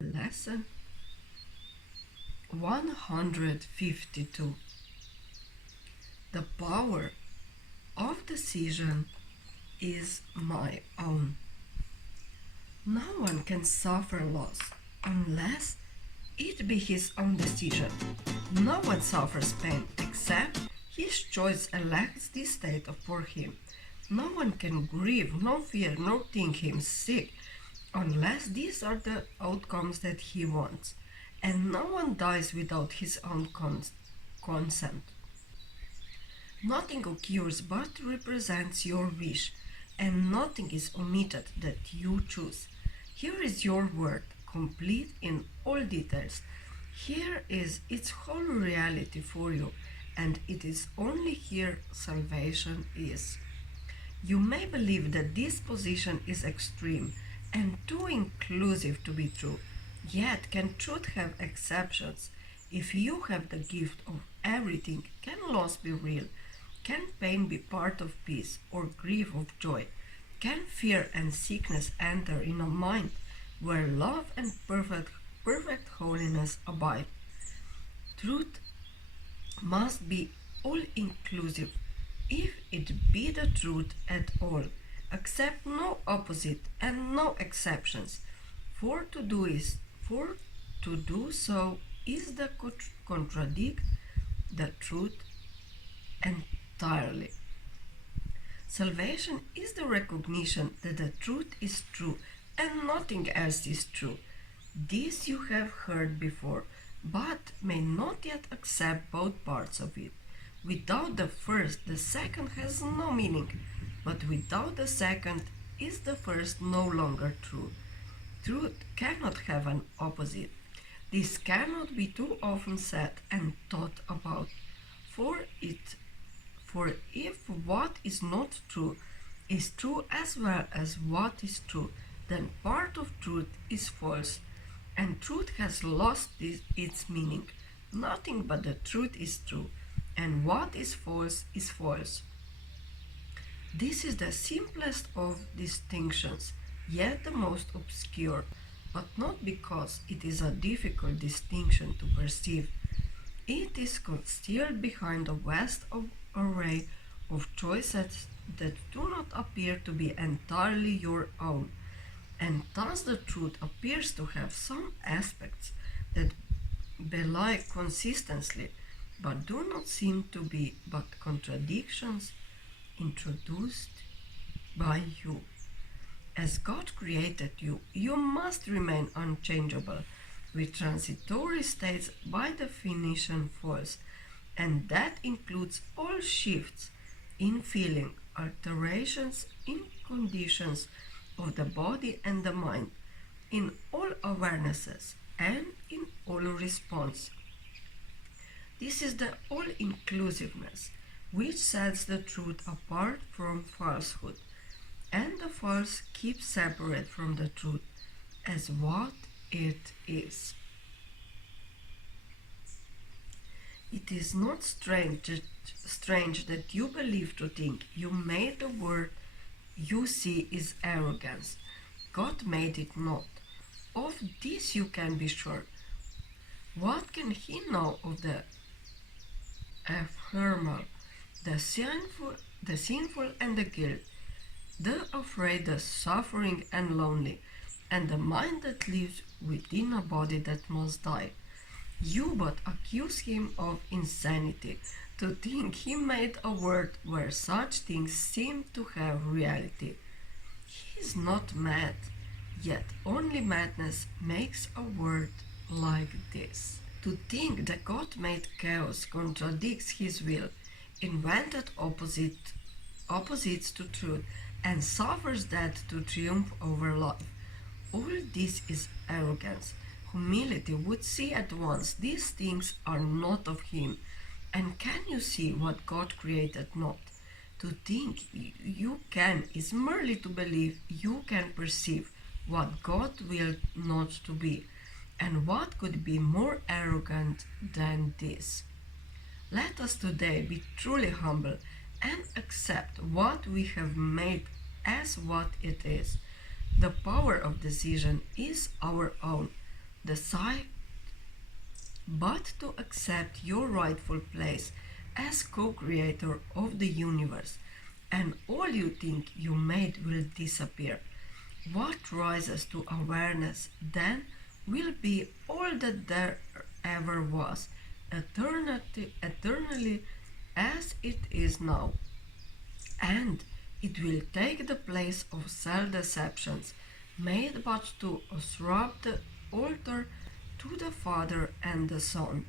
Lesson 152. The power of decision is my own. No one can suffer loss unless it be his own decision. No one suffers pain except his choice elects this state for him. No one can grieve, nor fear, nor think him sick unless these are the outcomes that he wants. And no one dies without his own consent. Nothing occurs but represents your wish, and nothing is omitted that you choose. Here is your word, complete in all details. Here is its whole reality for you, and it is only here salvation is. You may believe that this position is extreme and too inclusive to be true, yet can truth have exceptions? If you have the gift of everything, can loss be real? Can pain be part of peace or grief of joy? Can fear and sickness enter in a mind where love and perfect holiness abide? Truth must be all-inclusive, if it be the truth at all, accept no opposite and no exceptions. For to do so is the contradict the truth entirely. Salvation is the recognition that the truth is true and nothing else is true. This you have heard before, but may not yet accept both parts of it. Without the first, the second has no meaning, but without the second, is the first no longer true. Truth cannot have an opposite. This cannot be too often said and thought about, for if what is not true is true as well as what is true, then part of truth is false, and truth has lost its meaning. Nothing but the truth is true, and what is false is false. This is the simplest of distinctions, yet the most obscure, but not because it is a difficult distinction to perceive. It is concealed behind a vast array of choices that do not appear to be entirely your own, and thus the truth appears to have some aspects that belie consistency, but do not seem to be but contradictions introduced by you. As God created you, you must remain unchangeable, with transitory states by definition false, and that includes all shifts in feeling, alterations in conditions of the body and the mind, in all awarenesses and in all response. This is the all-inclusiveness which sets the truth apart from falsehood, and the false keeps separate from the truth as what it is. It is not strange that you believe to think you made the world you see is arrogance. God made it not. Of this you can be sure. What can he know of the ephemeral, the sinful and the guilt, the afraid, the suffering and lonely, and the mind that lives within a body that must die? You but accuse him of insanity to think he made a world where such things seem to have reality. He is not mad, yet only madness makes a world like this. To think that God made chaos contradicts his will, invented opposites to truth, and suffers that to triumph over life. All this is arrogance. Humility would see at once these things are not of him. And can you see what God created not? To think you can is merely to believe you can perceive what God willed not to be. And what could be more arrogant than this? Let us today be truly humble and accept what we have made as what it is. The power of decision is our own. Decide but to accept your rightful place as co-creator of the universe, and all you think you made will disappear. What rises to awareness then will be all that there ever was, eternally as it is now. And it will take the place of self-deceptions made but to usurp the altar to the Father and the Son.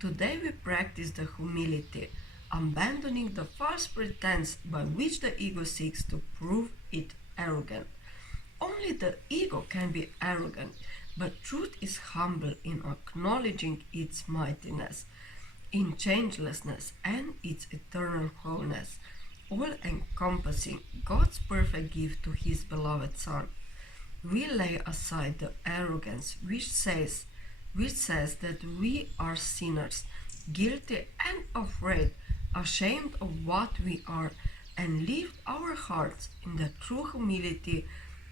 Today we practice the humility, abandoning the false pretense by which the ego seeks to prove it arrogant. Only the ego can be arrogant, but truth is humble in acknowledging its mightiness, in changelessness, and its eternal wholeness, all encompassing God's perfect gift to His beloved Son. We lay aside the arrogance which says that we are sinners, guilty and afraid, ashamed of what we are, and lift our hearts in the true humility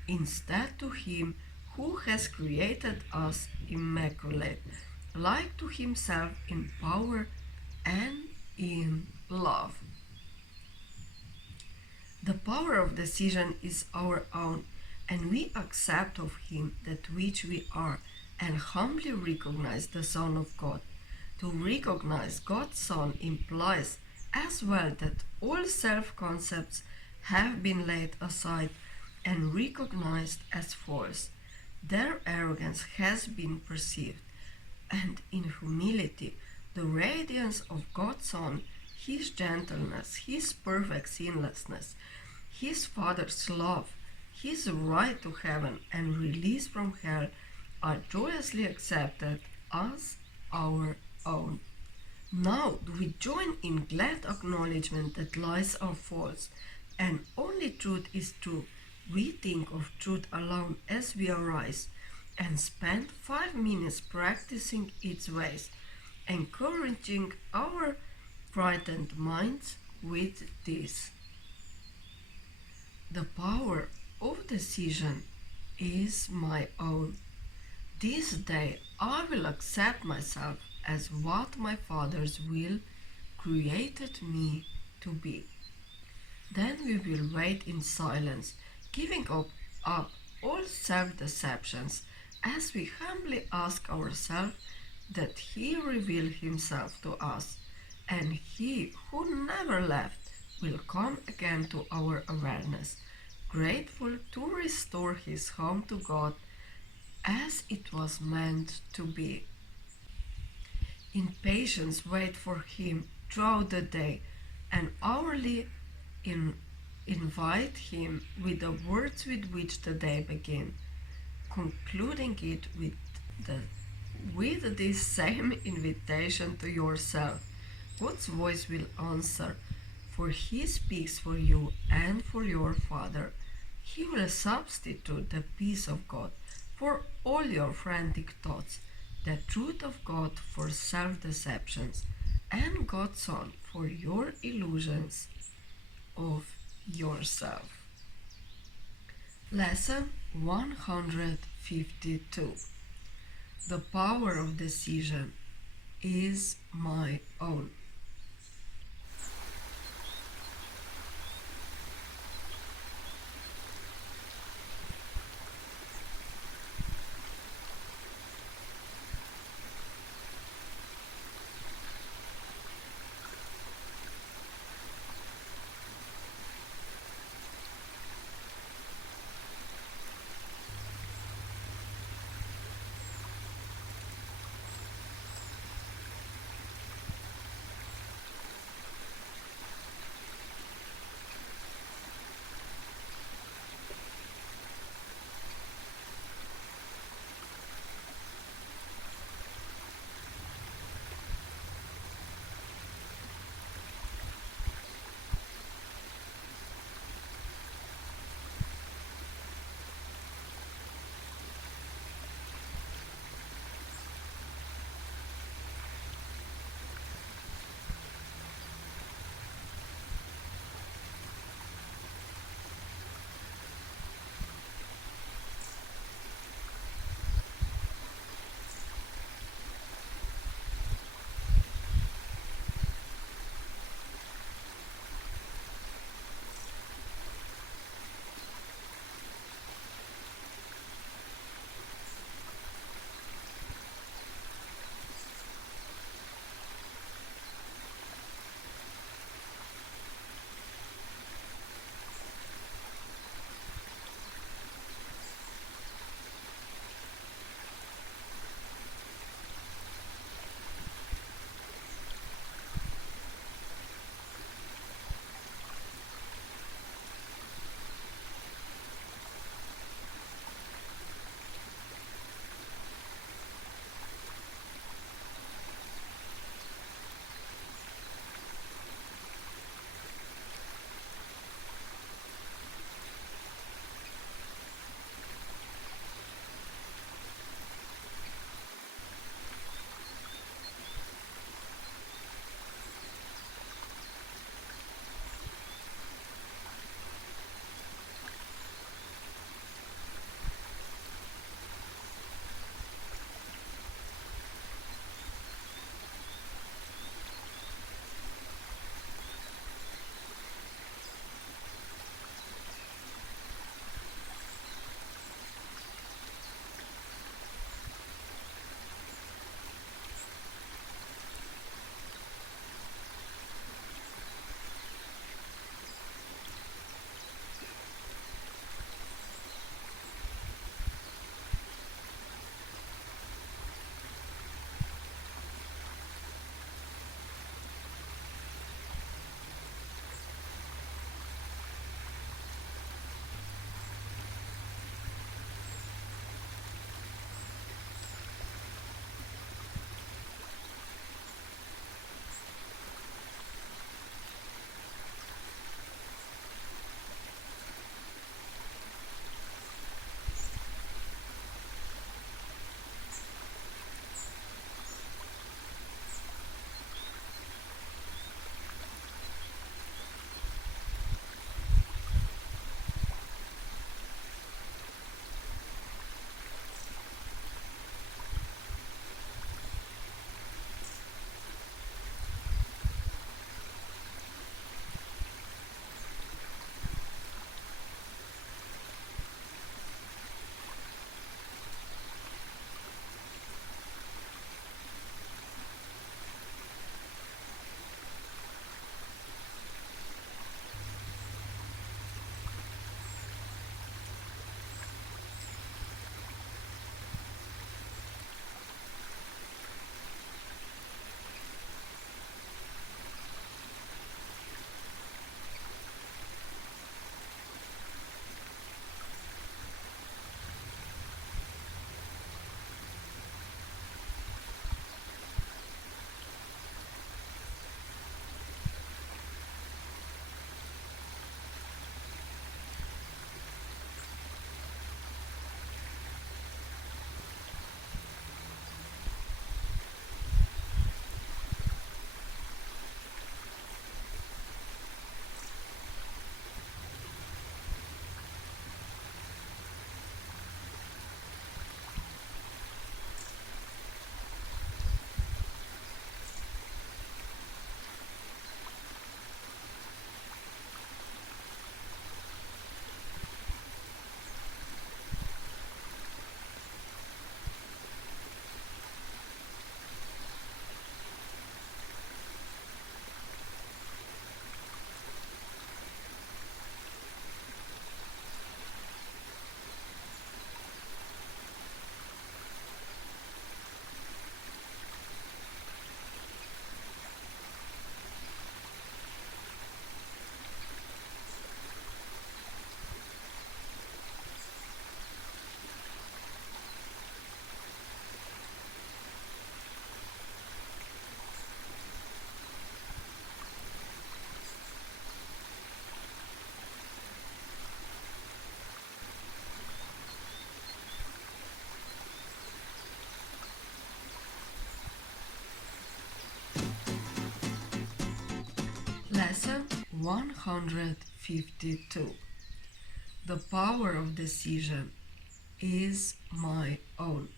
instead to Him who has created us immaculate, like to Himself in power and in love. The power of decision is our own, and we accept of Him that which we are, and humbly recognize the Son of God. To recognize God's Son implies as well that all self-concepts have been laid aside and recognized as false. Their arrogance has been perceived, and in humility, the radiance of God's Son, His gentleness, His perfect sinlessness, His Father's love, His right to heaven and release from hell are joyously accepted as our own. Now do we join in glad acknowledgement that lies are false and only truth is true. We think of truth alone as we arise and spend 5 minutes practicing its ways, encouraging our frightened minds with this. The power of decision is my own. This day I will accept myself as what my Father's will created me to be. Then we will wait in silence, giving up all self-deceptions as we humbly ask ourselves that He reveal Himself to us, and He who never left will come again to our awareness, grateful to restore His home to God as it was meant to be. In patience wait for Him throughout the day and hourly invite Him with the words with which the day begins, concluding it with this same invitation to yourself. God's voice will answer, for He speaks for you and for your Father. He will substitute the peace of God for all your frantic thoughts, the truth of God for self-deceptions, and God's Son for your illusions of yourself. Lesson 152. The power of decision is my own. Lesson 152. The power of decision is my own.